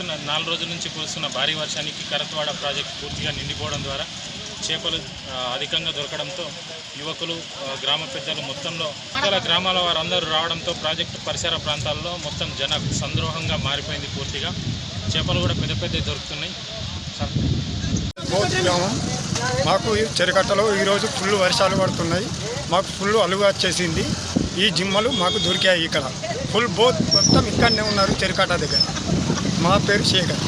కురుస్తున్న 4 రోజుల నుంచి కురుస్తున్న భారీ వర్షానికి కరత్వాడ ప్రాజెక్టు పూర్తిగా నిండిపోవడం ద్వారా చేపలు అధికంగా దొరకడంతో యువకులు గ్రామ పెద్దలు మొత్తంలో గ్రామాల వారందరూ రావడంతో ప్రాజెక్టు పరిసర ప్రాంతాల్లో మొత్తం జన సంద్రోహంగా మారిపోయింది. పూర్తిగా చేపలు కూడా పెద్ద పెద్ద దొరుకుతున్నాయి. మాకు చెరుకట్టలో ఈరోజు ఫుల్ వర్షాలు పడుతున్నాయి. మాకు ఫుల్ అలుగు వచ్చేసింది. ఈ జిమ్మలు మాకు దొరికాయి. ఇక్కడ ఫుల్ బోత్ మొత్తం ఇక్కడనే ఉన్నారు చెరుకట్ట దగ్గర. మా పేరు శేఖర్.